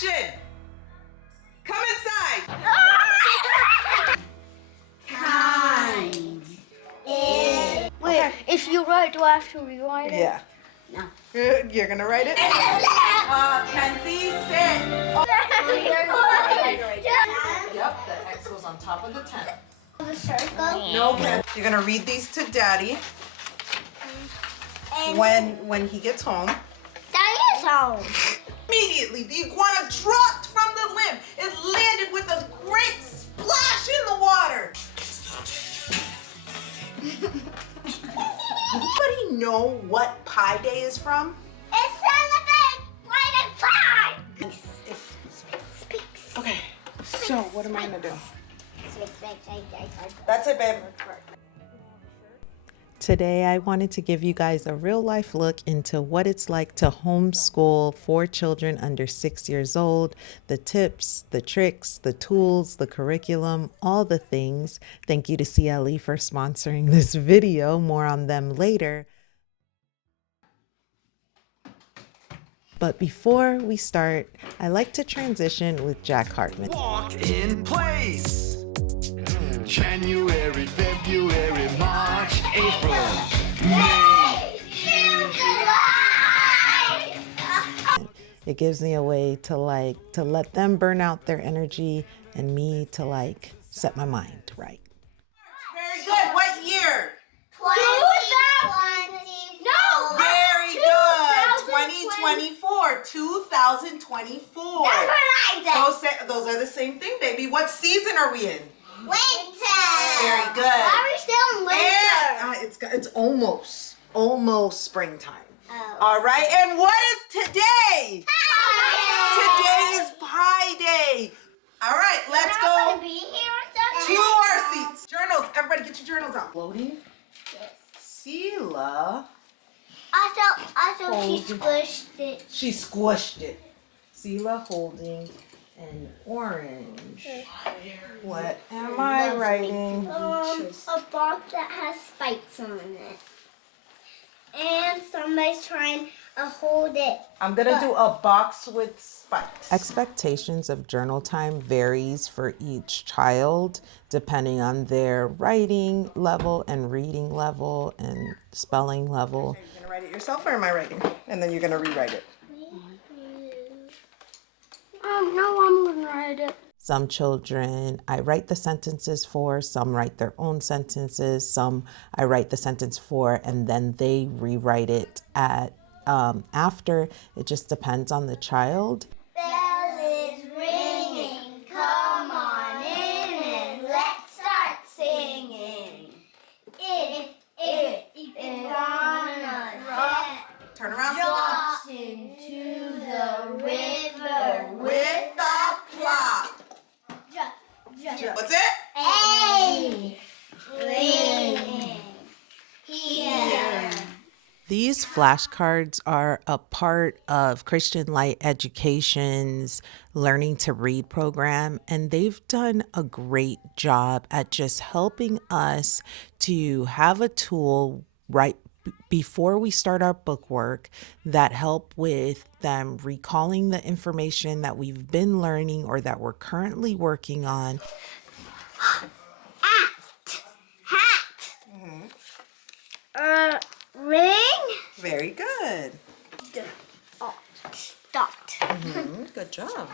Action! Come inside. Time. Wait, if you write, do I have to rewrite it? Yeah. No. You're gonna write it? Kenzie, sit. Yep, the X goes on top of the 10. The circle. No, you're gonna read these to Daddy when he gets home. Daddy is home. Immediately, the iguana dropped from the limb. It landed with a great splash in the water. Anybody know what Pi Day is from? It's celebrate pie. Speak. Okay, so what am I gonna do? Speak. That's it, babe. Today, I wanted to give you guys a real life look into what it's like to homeschool 4 children under 6 years old, the tips, the tricks, the tools, the curriculum, all the things. Thank you to CLE for sponsoring this video. More on them later. But before we start, I like to transition with Jack Hartman. Walk in place. January, February, March, April, May. It gives me a way to let them burn out their energy and me to set my mind right. Very good. What year? 2020. No. Very good. 2024. 2024. That's what I said. Those are the same thing, baby. What season are we in? Winter. Very good. Why are we still in winter? It's almost springtime. Oh. All right. And what is today? Today is Pi Day. All right. Let's We're not go gonna be here or something? to our seats. Journals. Everybody, get your journals out. Loading. Yes. Sela. I thought she squished it. She squished it. Sela holding an orange. What am I writing? A box that has spikes on it. And somebody's trying to hold it. I'm gonna do a box with spikes. Expectations of journal time varies for each child depending on their writing level and reading level and spelling level. Are you gonna write it yourself or am I writing? And then you're gonna rewrite it. No, I'm gonna write it. Some children I write the sentences for, some write their own sentences, some I write the sentence for and then they rewrite it after. It just depends on the child. Bell is ringing. Come on in and let's start singing. Iguana Turn around, Sela. drops into the river With a plop. What's it? A ringing here. These flashcards are a part of Christian Light Education's Learning to Read program, and they've done a great job at just helping us to have a tool right before we start our book work that help with them recalling the information that we've been learning or that we're currently working on. Ring. Very good. Dot. Good job.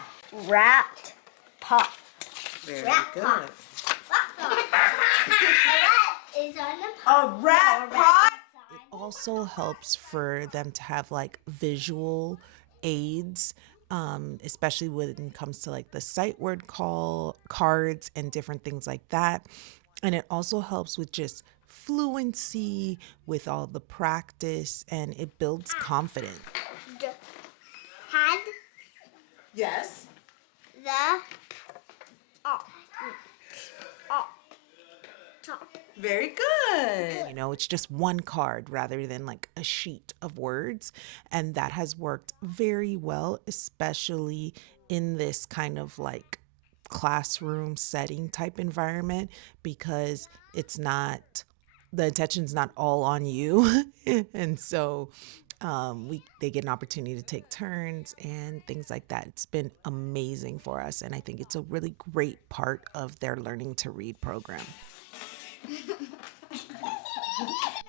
Wrapped pot. Very Rat good. pot. Is on the A rat pot. It also helps for them to have visual aids, especially when it comes to the sight word call cards and different things like that. And it also helps with just fluency, with all the practice, and it builds confidence. Had Yes. the top. Very good. It's just one card rather than a sheet of words. And that has worked very well, especially in this kind of classroom setting type environment, because the attention's not all on you. And so They get an opportunity to take turns and things like that. It's been amazing for us, and I think it's a really great part of their learning to read program.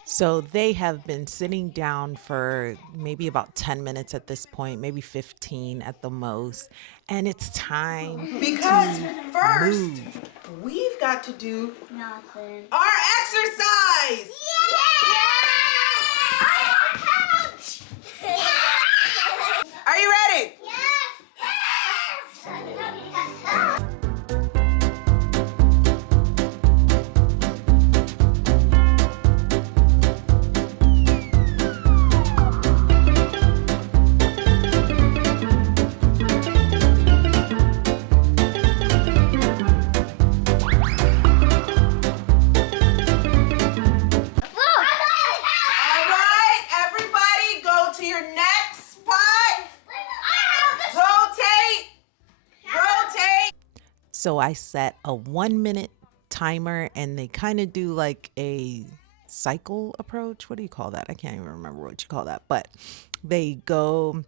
So they have been sitting down for maybe about 10 minutes at this point, maybe 15 at the most, and it's time Because to first, move. we've got to do Nothing. our exercise. Are you ready? All right, everybody go to your next spot. Rotate. Rotate. So I set a 1 minute timer, and they kind of do like a cycle approach. What do you call that? I can't even remember what you call that, but they go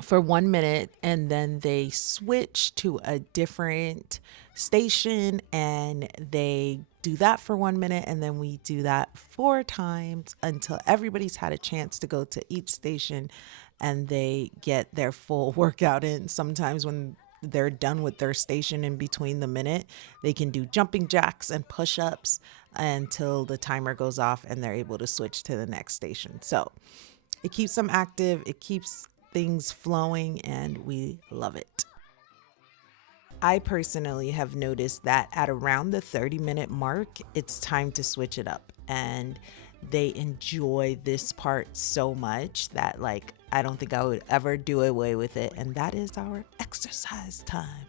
for 1 minute and then they switch to a different station, and they do that for 1 minute, and then we do that 4 times until everybody's had a chance to go to each station and they get their full workout in. Sometimes when they're done with their station in between the minute, they can do jumping jacks and push-ups until the timer goes off and they're able to switch to the next station. So it keeps them active, it keeps things flowing, and we love it. I personally have noticed that at around the 30-minute mark, it's time to switch it up, and they enjoy this part so much that like I don't think I would ever do away with it, and that is our exercise time.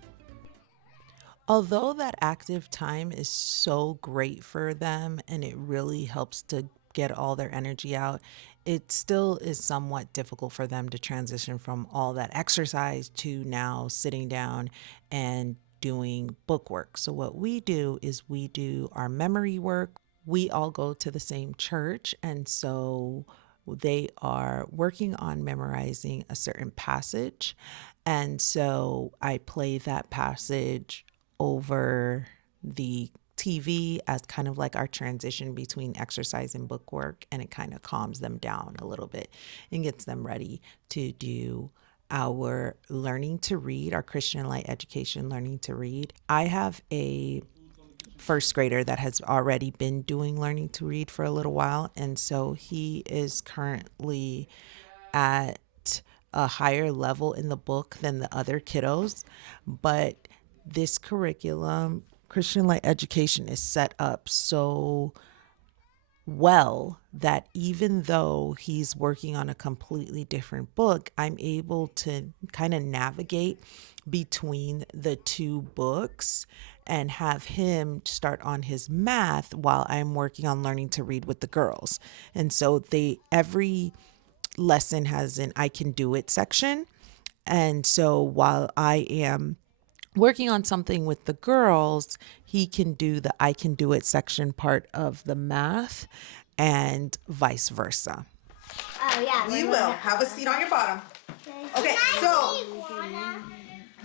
Although that active time is so great for them and it really helps to get all their energy out, it still is somewhat difficult for them to transition from all that exercise to now sitting down and doing book work. So what we do is we do our memory work. We all go to the same church, and so they are working on memorizing a certain passage. And so I play that passage over the TV as kind of like our transition between exercise and book work, and it kind of calms them down a little bit and gets them ready to do our learning to read, our Christian light education learning to read. I have a first grader that has already been doing learning to read for a little while, and so he is currently at a higher level in the book than the other kiddos. But this curriculum, Christian light education, is set up so well that even though he's working on a completely different book, I'm able to kind of navigate between the two books and have him start on his math while I'm working on learning to read with the girls. And so every lesson has an I can do it section. And so while I am working on something with the girls, he can do the I can do it section part of the math and vice versa. Oh, yeah. We will. Have a seat on your bottom. Okay, so,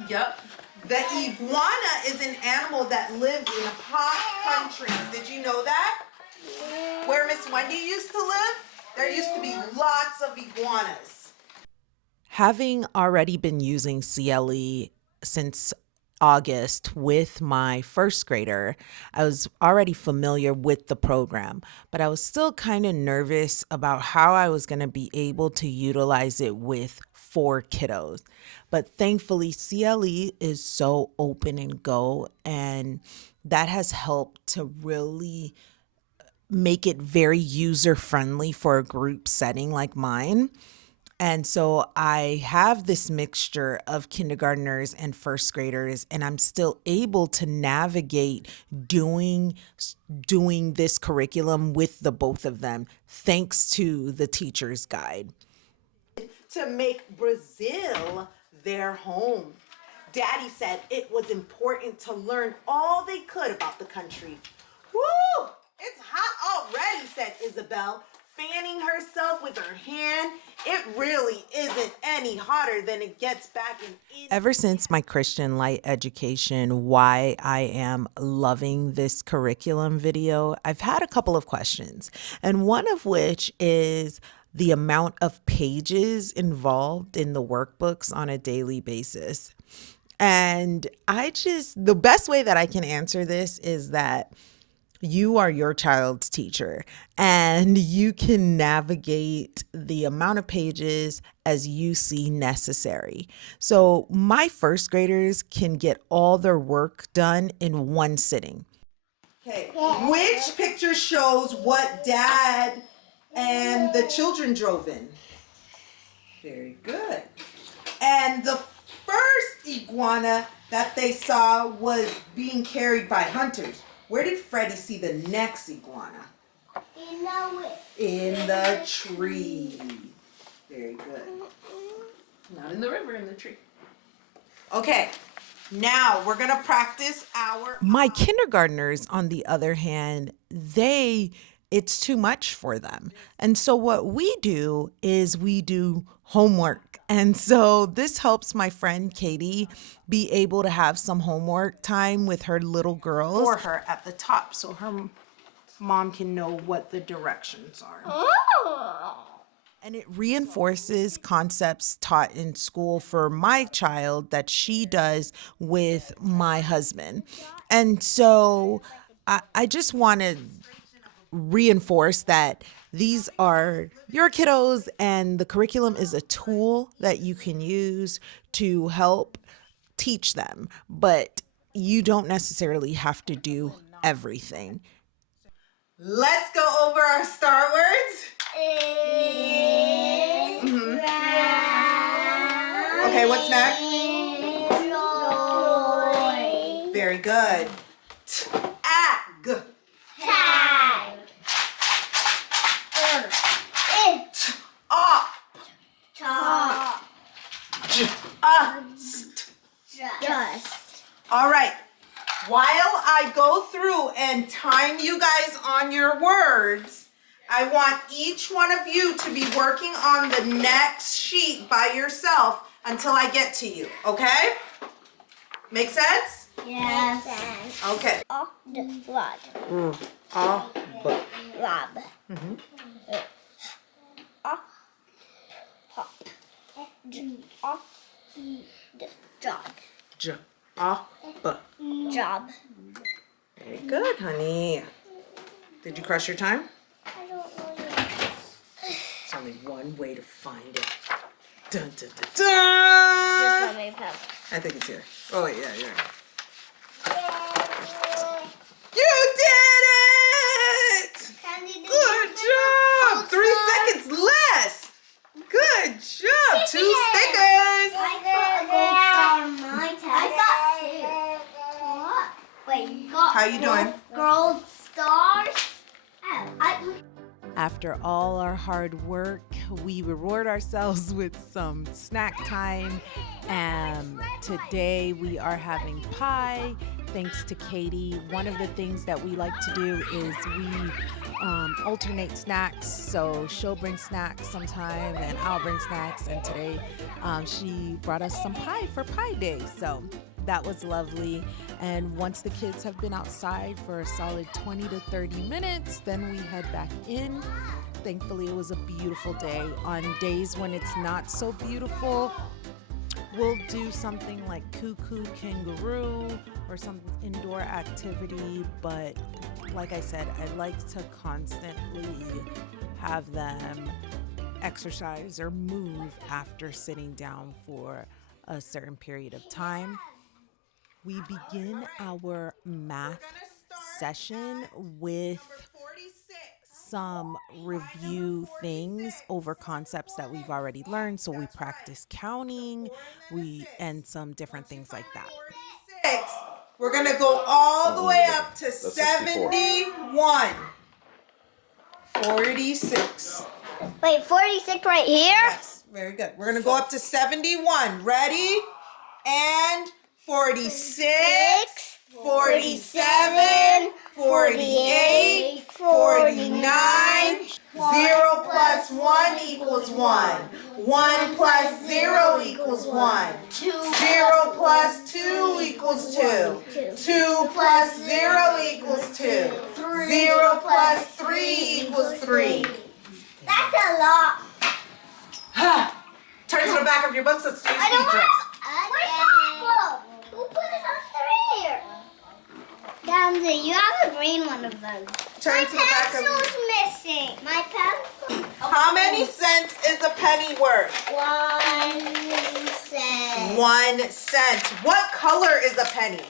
yep. The iguana is an animal that lives in hot countries. Did you know that? Where Miss Wendy used to live, there used to be lots of iguanas. Having already been using CLE since August with my first grader, I was already familiar with the program, but I was still kind of nervous about how I was going to be able to utilize it with 4 kiddos. But thankfully, CLE is so open and go, and that has helped to really make it very user friendly for a group setting like mine. And so I have this mixture of kindergartners and first graders, and I'm still able to navigate doing this curriculum with the both of them, thanks to the teacher's guide. To make Brazil their home. Daddy said it was important to learn all they could about the country. Woo! It's hot already, said Isabel. fanning herself with her hand. It really isn't any hotter than it gets back in India. Ever since my Christian Light Education, why I am loving this curriculum video, I've had a couple of questions. And one of which is the amount of pages involved in the workbooks on a daily basis. And the best way that I can answer this is that you are your child's teacher and you can navigate the amount of pages as you see necessary. So my first graders can get all their work done in one sitting. Okay, which picture shows what Dad and the children drove in? Very good. And the first iguana that they saw was being carried by hunters. Where did Freddie see the next iguana? In the tree. Very good. Not in the river, in the tree. Okay, now we're going to practice our... My kindergartners, on the other hand, it's too much for them. And so what we do is we do homework. And so this helps my friend Katie be able to have some homework time with her little girls. For her at the top so her mom can know what the directions are. And it reinforces concepts taught in school for my child that she does with my husband. And so I just want to reinforce that these are your kiddos and the curriculum is a tool that you can use to help teach them, but you don't necessarily have to do everything. Let's go over our star words. Okay, what's next? Very good. Tag. All right. While I go through and time you guys on your words, I want each one of you to be working on the next sheet by yourself until I get to you, okay? Make sense? Yes. Okay. Job. Very good, honey. Did you crush your time? I don't know yet. There's only one way to find it. Dun, dun, dun, Just dun. let me pass. I think it's here. Oh, wait, yeah, you're right. You did it! Good job! 3 seconds less. Good job. 2 stickers. I got a gold star on my test. I got 2. What? Wait, you got How you doing? gold stars? Oh, After all our hard work, we reward ourselves with some snack time. Today we are having pie, thanks to Katie. One of the things that we like to do is we alternate snacks. So she'll bring snacks sometime and I'll bring snacks. And today she brought us some pie for Pie Day. So that was lovely. And once the kids have been outside for a solid 20 to 30 minutes, then we head back in. Thankfully, it was a beautiful day. On days when it's not so beautiful, we'll do something like cuckoo kangaroo or some indoor activity. But like I said, I like to constantly have them exercise or move after sitting down for a certain period of time. We begin our math session with some review things over concepts that we've already learned. So we practice counting, and some different things like that. We're gonna go all the way up to 71. 46. wait, 46 right here? Yes, very good. We're gonna go up to 71. Ready? And 46. 47, 48, 49. 0 plus 1 equals 1. 1 plus 0 equals 1. 0 plus 2 equals 2. 2 plus 0 equals 2. 0 plus 3 equals 3. That's a lot. Turn to the back of your books. Let's do I speed don't drills. have. Who put it up there? Danzy, you have a green one of those. Turn to the back of. My pencil's missing. My pencil. How many cents is a penny worth? 1 cent. 1 cent. What color is a penny?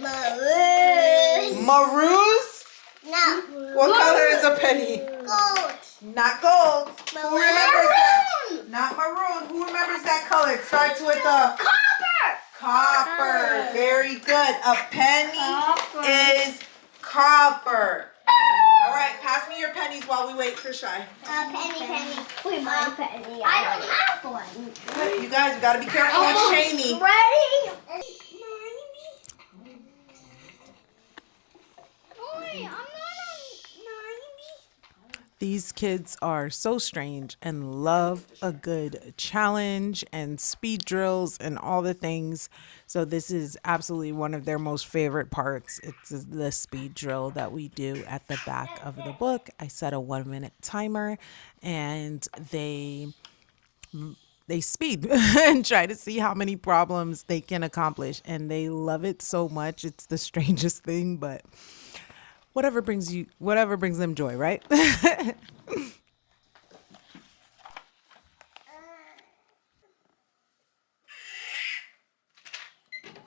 Maroon. Maroons? No. What color is a penny? Gold. Not gold. Who remembers that? Maroon. Not maroon. Who remembers that color? It starts with a Copper. copper. Very good. A penny Copper. is copper. All right, pass me your pennies while we wait for Shy. Penny. Wait, my penny. I don't have one. You guys, we gotta be careful with Shaney. Ready? These kids are so strange and love a good challenge and speed drills and all the things. So this is absolutely one of their most favorite parts. It's the speed drill that we do at the back of the book. I set a 1-minute timer and they speed and try to see how many problems they can accomplish, and they love it so much. It's the strangest thing, but whatever brings them joy, right?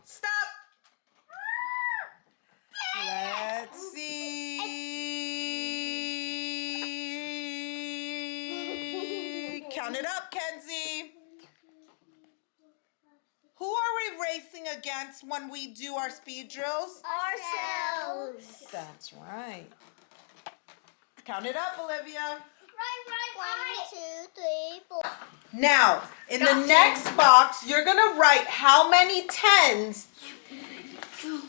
Stop. Let's see. Count it up, Kenzie. Who are we racing against when we do our speed drills? Ourselves. That's right. Count it up, Olivia. Right. 1, 2, 3, 4. Now, in the next box, you're going to write how many tens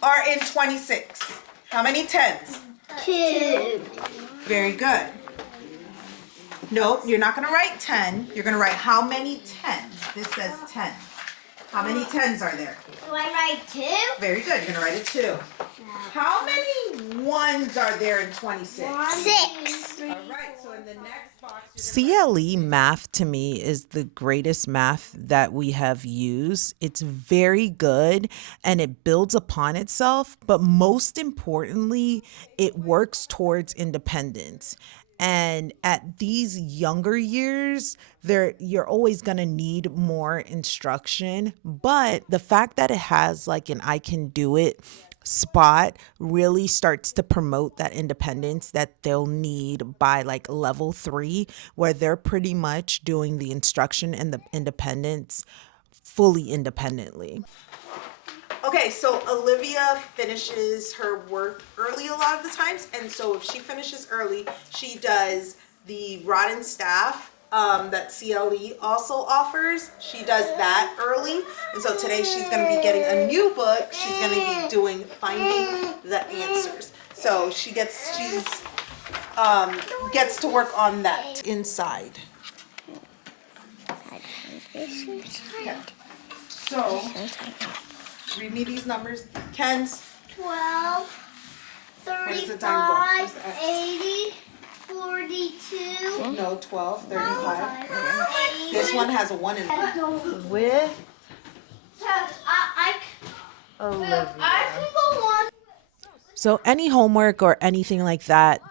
are in 26. How many tens? 2. Very good. No, you're not going to write 10. You're going to write how many tens. This says 10. How many tens are there? Do I write 2? Very good. You're going to write a 2. How many ones are there in 26? 6. All right, so in the next box, CLE math to me is the greatest math that we have used. It's very good and it builds upon itself, but most importantly, it works towards independence. And at these younger years, you're always going to need more instruction. But the fact that it has like an I can do it spot really starts to promote that independence that they'll need by like level 3, where they're pretty much doing the instruction and the independence fully independently. Okay, so Olivia finishes her work early a lot of the times, and so if she finishes early, she does the rod and staff that CLE also offers. She does that early, and so today she's going to be getting a new book. She's going to be doing Finding the Answers. So she gets to work on that inside. Okay. So read me these numbers. Ken's. 12, What is the time go? 35, 80, 42. No, 12, 35. This one has a 1 in it. With I can go on. So any homework or anything like that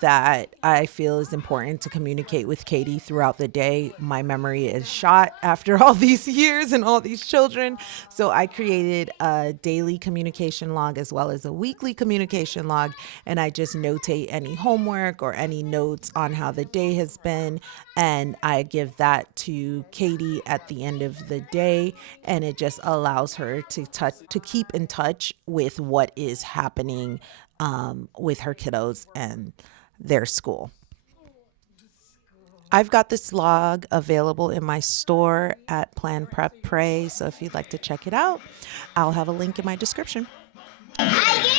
I feel is important to communicate with Katie throughout the day, my memory is shot after all these years and all these children. So I created a daily communication log as well as a weekly communication log, and I just notate any homework or any notes on how the day has been, and I give that to Katie at the end of the day, and it just allows her to keep in touch with what is happening with her kiddos and their school. I've got this log available in my store at Plan Prep Pray, so if you'd like to check it out, I'll have a link in my description. I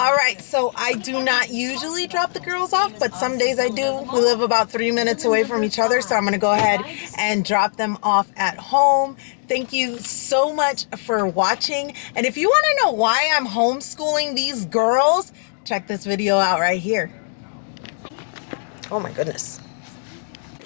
All right, so I do not usually drop the girls off, but some days I do. We live about 3 minutes away from each other, so I'm gonna go ahead and drop them off at home. Thank you so much for watching. And if you wanna know why I'm homeschooling these girls, check this video out right here. Oh my goodness.